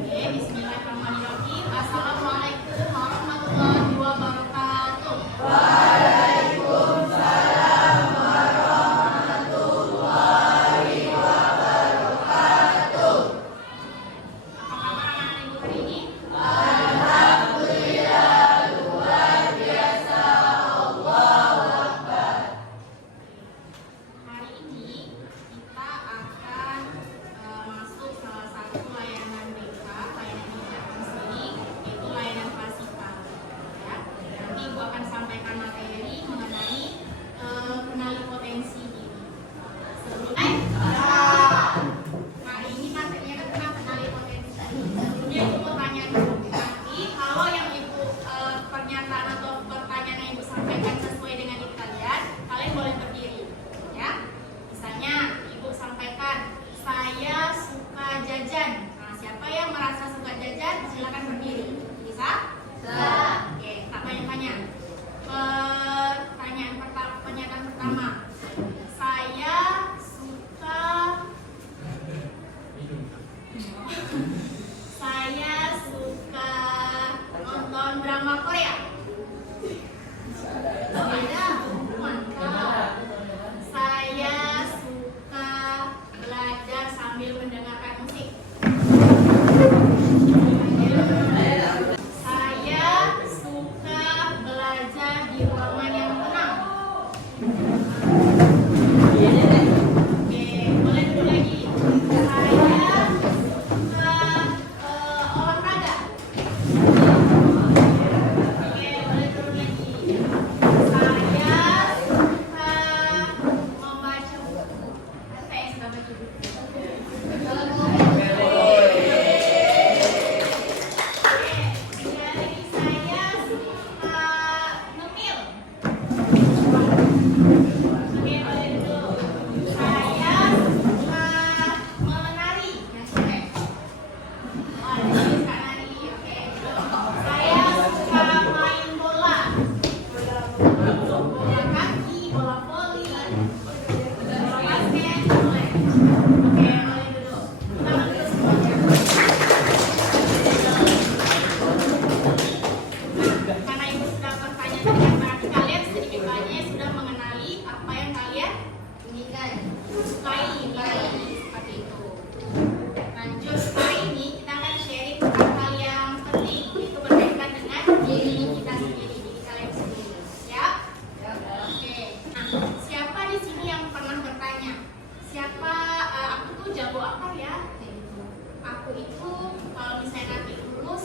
Oke, bismillahirrahmanirrahim. Assalamualaikum warahmatullahi wabarakatuh. Waalaikumsalam warahmatullahi wabarakatuh. Apa kabar anak-anak ibu hari ini? Alhamdulillah, luar biasa. Allahu Akbar. Hari ini kita akan masuk salah satu layanan BK, layanan kegiatan seni, yaitu layanan klasika. Ya, nanti ibu akan sampaikan materi mengenai kenali potensi diri. Hari ini materinya kan tentang kenali potensi. Sebelumnya ibu mau tanya dulu. Nanti kalau yang ibu pernyataan atau pertanyaan yang ibu sampaikan sesuai dengan diri kalian, kalian boleh berdiri. Ya, misalnya ibu sampaikan, saya suka jajan. Nah, siapa yang merasa suka jajan, silakan berdiri. Bisa? Oke, tak banyak-banyak. Pernyataan pertama, saya suka nonton drama Korea. Beda, mantap. Saya suka belajar sambil mendengarkan musik. Saya suka belajar di ruangan yang tenang. Oke, boleh dulu lagi. Saya suka olahraga. Oke, boleh turun lagi. Saya suka membaca buku. Ada yang suka baca buku? Tiga lagi, saya suka ngemil. Oke, boleh dulu. Saya suka menari. Yang cewek. Oh, ada yang suka nari. Oke. Saya suka main bola. Bola kaki, bola voli, bola basket, boleh. Oke, boleh duduk. Kita duduk semuanya. Karena ibu sudah bertanya tadi, berarti kalian sedikit banyak sudah mengenali apa yang kalian inginkan, sukai, seperti itu. Lanjut, hari ini kita akan sharing tentang hal yang penting, yaitu berkaitan dengan diri kita sendiri, diri kalian sendiri. Siap? Oke. Nah, siapa di sini yang pernah bertanya, siapa aku tuh jago apa ya? Aku itu kalau misalnya nanti lulus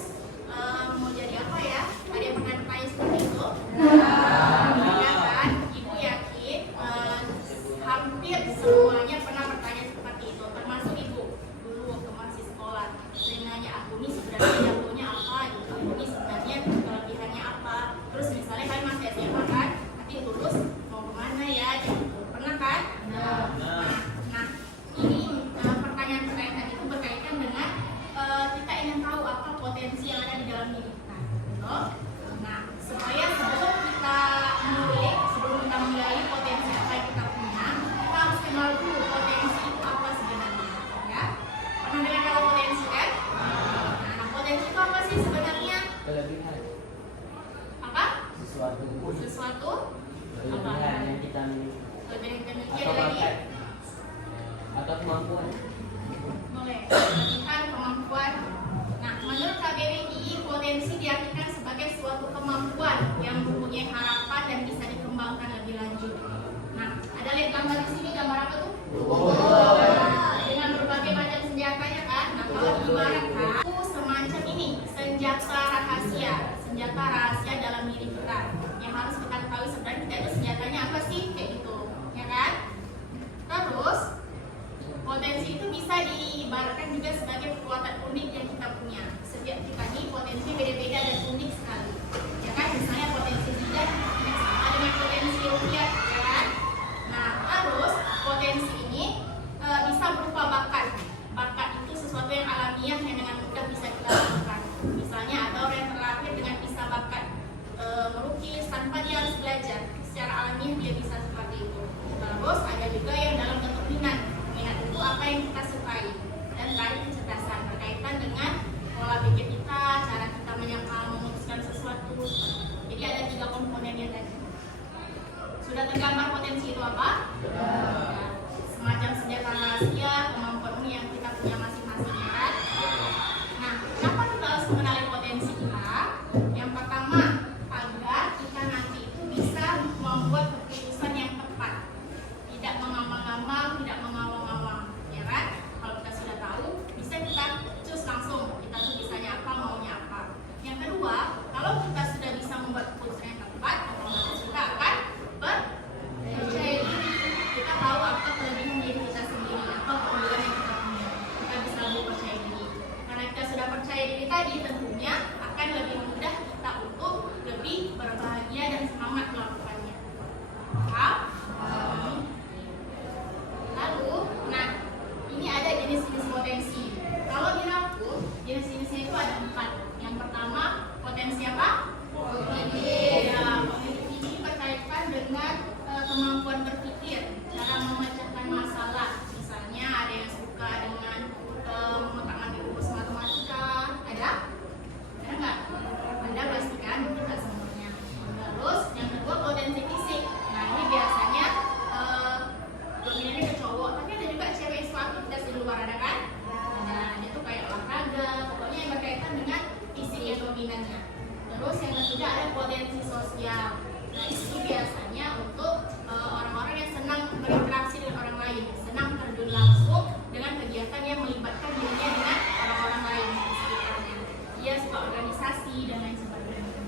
mau jadi apa ya? Ada yang pernah bertanya seperti itu? Iya kan? Ibu yakin hampir semuanya pernah bertanya seperti itu, termasuk ibu dulu waktu masih sekolah. Saya nanya, aku ini sebenarnya jagonya apa? Aku ini sebenarnya kelebihannya apa? Terus misalnya kalian masih SMA kan? Nanti lulus mau kemana ya? Gitu. Pernah kan? Nah, ini pertanyaan-pertanyaan tadi itu berkaitan dengan kita ingin tahu apa potensi yang ada di dalam diri kita. Gitu. Nah, supaya sebelum kita menggali potensi apa yang kita punya, kita harus kenal dulu potensi itu apa sebenarnya. Ya, pernah dengar kata potensi kan? Nah, potensi itu apa sih sebenarnya? Kelebihan Apa? sesuatu Apa? yang kita miliki Kelebihan kita miliki atau ada lagi? bakat atau kemampuan. Boleh. Kelebihan, kemampuan. Nah, menurut KBBI, potensi diartikan sebagai suatu kemampuan yang mempunyai harapan dan bisa dikembangkan lebih lanjut. Nah, ada lihat gambar di sini, gambar apa tuh? Dengan berbagai macam senjatanya kan? Nah, kalau diibaratkan itu semacam ini, senjata rahasia dalam diri kita yang harus kita ketahui sebenarnya kita itu senjatanya apa sih, kayak gitu, ya kan? Terus potensi itu bisa diibaratkan juga sebagai kekuatan unik yang kita punya. Setiap kita ini potensi beda-beda dan unik sekali. Ya kan, misalnya potensi bidan tidak sama dengan potensi rupiah, ya kan? Nah, terus potensi ini bisa berupa bakat. Bakat itu sesuatu yang alamiah yang dengan mudah bisa kita lakukan. Misalnya ada orang yang terlahir dengan bisa bakat melukis tanpa dia harus belajar. Secara alamiah dia bisa seperti itu. Terus ada juga yang dalam bentuk minat. Minat itu apa yang kita sukai. Dan terakhir kecerdasan berkaitan Tergambar potensi itu apa? Semacam senjata rahasia, kemampuan yang kita punya masing-masing kan. Nah, kenapa kita harus mengenali potensi kita? Yang pertama, agar kita nanti itu bisa membuat keputusan yang tepat, tidak mengambang-ambang, tidak mengawang-awang, ya kan? Kalau kita sudah tahu, bisa kita choose langsung, kita tuh bisanya apa, maunya apa. Yang kedua, kalau kita sudah bisa membuat keputusan yang tepat, otomatis kita akan percaya diri. Kita tahu apa kelebihan diri kita sendiri, apa keunggulan yang kita punya. Kita bisa lebih percaya diri. Karena kita sudah percaya diri tadi, tentunya akan lebih mudah kita untuk lebih berbahagia dan semangat melakukannya. Paham? Lalu, nah ini ada jenis-jenis potensi. Kalau dirangkum, jenis-jenisnya itu ada 4. Yang pertama, potensi apa? Ya, kognitif ini berkaitan dengan kemampuan berpikir, cara memecahkan masalah. Misalnya ada yang suka dengan mengotak-atik rumus matematika. Ada nggak? Ada pasti kan, kita semuanya. Terus yang kedua potensi fisik. Nah ini biasanya dominannya ke cowok, tapi ada juga cewek yang suatu kita di luar, ada kan? Nah itu kayak olahraga, pokoknya yang berkaitan dengan fisik yang dominannya. Terus yang ketiga ada potensi sosial. Nah ini biasanya untuk orang-orang yang senang berinteraksi dengan orang lain, senang terjun langsung dengan kegiatan yang melibatkan dirinya dengan orang-orang lain di sekitarnya. Dia suka organisasi dan lain sebagainya.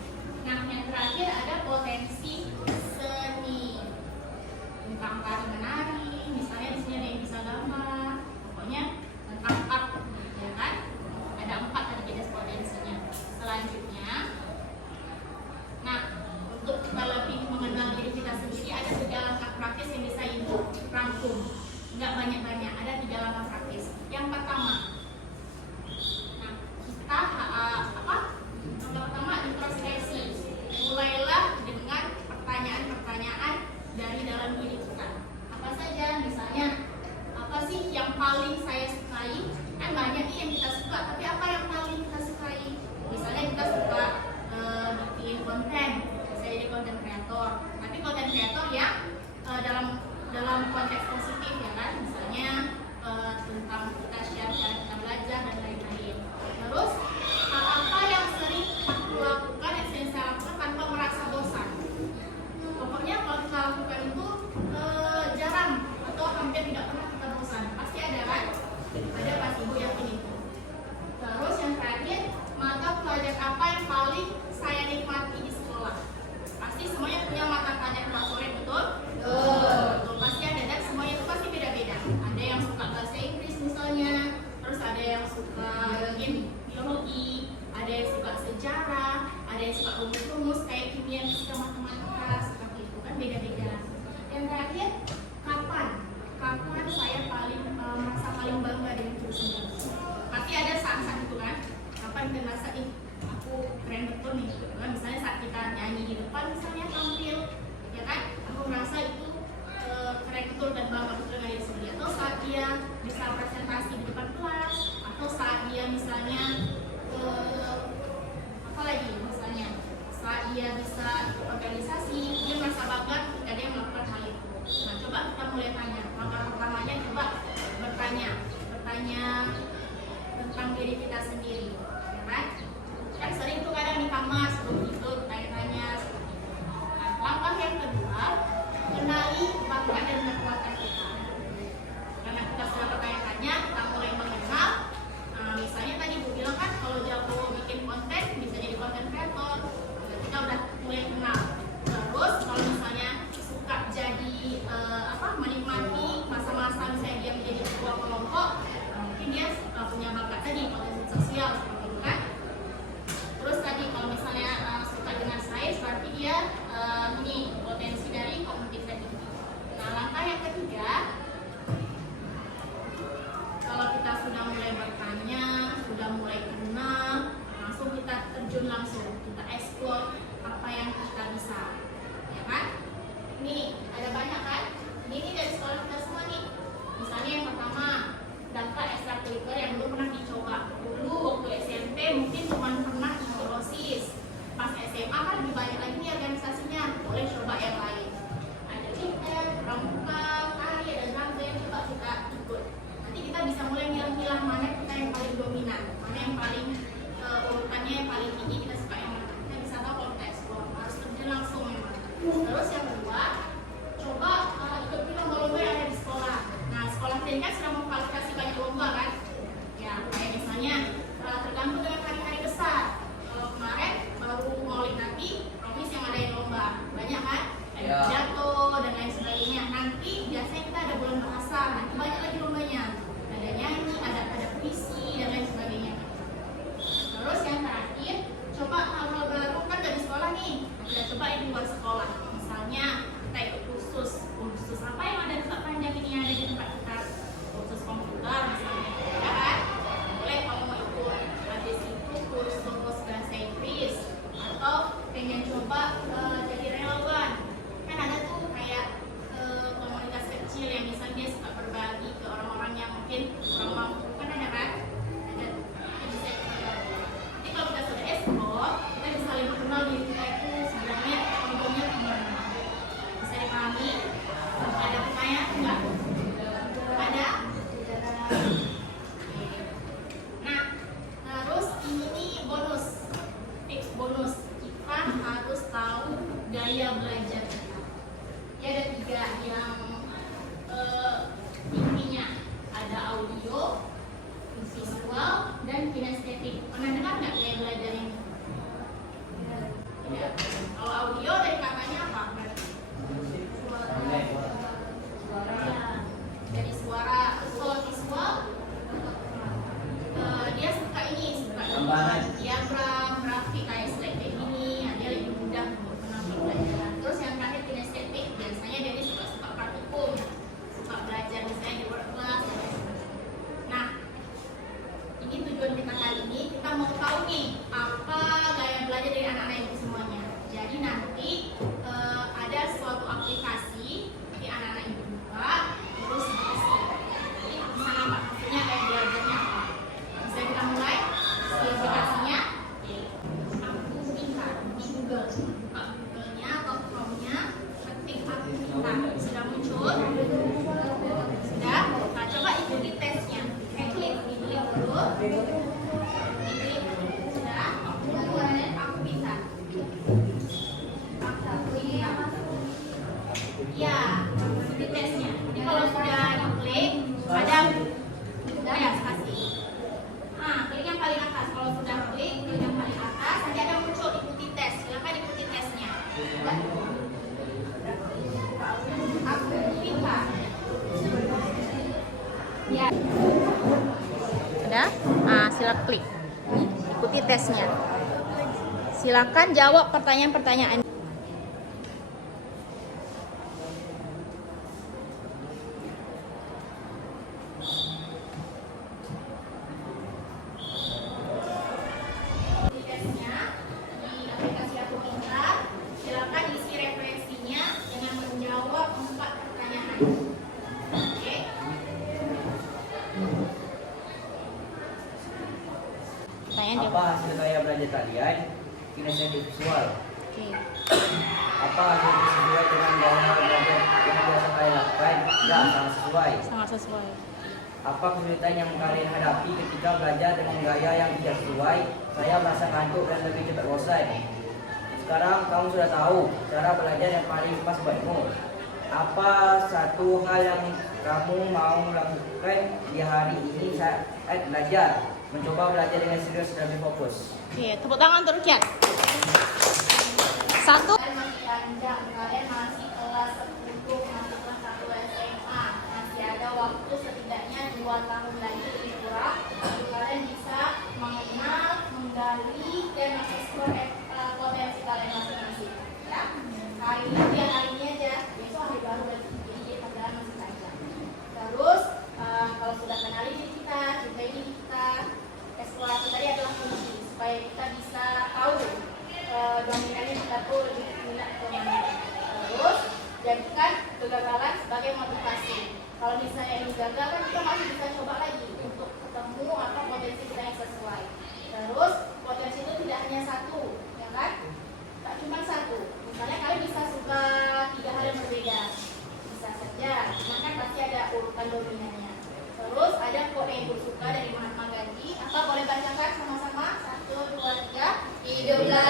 Nah yang terakhir ada potensi seni, tentang tari menari, misalnya di sini ada yang bisa gambar, pokoknya tentang art, ya kan? Ada 4 tadi jenis potensinya. Selanjutnya, nah untuk kita lebih mengenal diri kita sendiri ada 3 langkah praktis yang bisa ibu rangkum. Nggak banyak-banyak, ada 3 langkah praktis. Yang pertama, nah kita yang pertama introspeksi. Mulailah dengan pertanyaan-pertanyaan dari dalam diri kita. Apa saja? Misalnya, apa sih yang paling saya sukai? Kan banyak nih yang kita suka, tapi apa yang paling kita sukai? Misalnya kita suka bikin konten, saya jadi konten kreator. Tapi konten kreator yang dalam konteks positif, ya kan? Misalnya tentang kita share cara kita belajar dan lain-lain. Terus hal apa yang sering aku lakukan, yang sering saya lakukan tanpa merasa bosan? Pokoknya kalau kita lakukan itu jarang atau hampir tidak pernah kita bosan. Pasti ada kan? Ada, pasti ibu yakin itu. Terus yang terakhir, mata pelajaran apa yang paling saya nikmati di sekolah? Pasti semuanya punya mata pelajaran favorit, betul? Betul, pasti ada, dan semuanya itu pasti beda-beda. Ada yang suka bahasa Inggris misalnya, terus ada yang suka biologi, ada yang suka sejarah, ada yang suka rumus-rumus kayak kimia, fisika, matematika, seperti itu kan beda-beda. Yang terakhir, kapan saya merasa paling bangga dengan diri sendiri? Pasti ada saat-saat itu kan, kapan kita merasa aku keren betul nih, kan? Misalnya saat kita nyanyi di depan, misalnya tampil, ya kan, aku merasa itu keren betul dan bangga betul dengan diri sendiri. Atau saat dia bisa presentasi di depan kelas, atau saat dia misalnya apa lagi, misalnya saat dia bisa organisasi, dia merasa bangga ketika dia melakukan hal itu. Nah coba kita mulai tanya. Langkah pertamanya coba bertanya tentang diri kita sendiri, ya kan? Kan sering tuh kadang di kamar sebelum tidur tanya-tanya seperti itu. Nah, langkah yang kedua, kenali bakat dan kekuatan kita. Karena kita sudah bertanya-tanya, kita mulai mengenal. Nah, misalnya tadi Bu bilang kan kalau jago bikin konten bisa jadi konten kreator. Kita udah mulai kenal. Terus kalau misalnya suka jadi menikmati masa-masa misalnya dia menjadi ketua kelompok, mungkin dia punya bakat tadi potensi sosial seperti itu kan. Terus tadi kalau misalnya suka dengan sains, berarti dia ini potensi dari kognitif tadi. Nah langkah yang ketiga, kalau kita sudah mulai bertanya, sudah mulai kenal, langsung kita terjun langsung, kita explore apa yang kita bisa, ya kan? Ini ada banyak kan? Ini dari sekolah kita semua nih. Misalnya yang pertama, daftar ekstrakurikuler yang belum pernah dicoba. Dulu waktu SMP mungkin cuma pernah ikut OSIS. Pas SMA kan lebih banyak lagi nih organisasinya, boleh coba yang lain. Nah, jadi Pernah dengar nggak gaya belajar ini? Ya. Kalau audio dari katanya apa? Ya. Dari suara. Kalau visual, dia suka ini, suka Gambaran. diagram, grafik kayak slide kayak gini. Nah, dia lebih mudah untuk menangkap pelajaran. Terus yang terakhir kinestetik, biasanya dia suka praktikum, suka belajar misalnya di work class. Nah, ini tujuan kita kali ini, kita mau tahu nih apa gaya belajar dari anak-anak itu semuanya. Jadi nanti ada suatu aplikasi di anak-anak itu buka, terus diisi. Jadi bisa nampak hasilnya kayak belajarnya apa. Bisa kita mulai si aplikasinya. Aku Pintar di Google. Buka Google-nya atau Chrome-nya, ketik Aku Pintar. Sudah muncul? Sudah? Nah, coba ikuti tesnya. Klik dulu. Diklik. Sudah? Kemudian Aku Pintar. Ya, ikuti tesnya. Jadi kalau sudah diklik, ada ya spasi. Nah, klik yang paling atas. Kalau sudah klik yang paling atas, nanti ada muncul ikuti tes. Silakan ikuti tesnya. Aku Pintar. Ya. Sudah? Nah, silakan klik. Ikuti tesnya. Silakan jawab pertanyaan-pertanyaan. Tesnya di aplikasi Aku Pintar. Silakan isi referensinya dengan menjawab 4 pertanyaan. Oke. Pertanyaan Apa hasil gaya belajar kalian? Kinestetik visual. Oke. Apa hasil sesuai dengan gaya belajar yang biasa kalian lakukan? Ya, sangat sesuai. Sangat sesuai. Apa kesulitan yang kalian hadapi ketika belajar dengan gaya yang tidak sesuai? Saya merasa ngantuk dan lebih cepat bosan. Sekarang kamu sudah tahu cara belajar yang paling pas buatmu. Apa satu hal yang kamu mau lakukan di hari ini saat belajar? Mencoba belajar dengan serius dan lebih fokus. Oke, tepuk tangan untuk Rukiat. 1. Kalian masih panjang, kalian masih kelas 10, masih kelas 1 SMA. Masih ada waktu setidaknya 2 tahun lagi lebih kurang. Kalian bisa mengenal, menggali, dan mengeksplor potensi kalian masing-masing. Ya, hari ini biar hari ini aja, besok hari baru lagi. Jadi perjalanan masih panjang. Terus kalau sudah kenali diri kita, juga ini kita eksplorasi tadi adalah kunci supaya kita bisa tahu dominannya kita tuh lebih minat ke mana. Terus jadikan kegagalan sebagai motivasi. Kalau misalnya ini gagal kan kita masih bisa coba lagi untuk ketemu apa potensi kita yang sesuai. Terus potensi itu tidak hanya satu, ya kan? Tak cuma satu. Misalnya kalian bisa suka 3 hal yang berbeda, bisa saja. Cuma kan pasti ada urutan dominannya. Terus ada quote yang ibu suka dari Mahatma Gandhi. Apa boleh bacakan sama-sama? 1, 2, 3. Hiduplah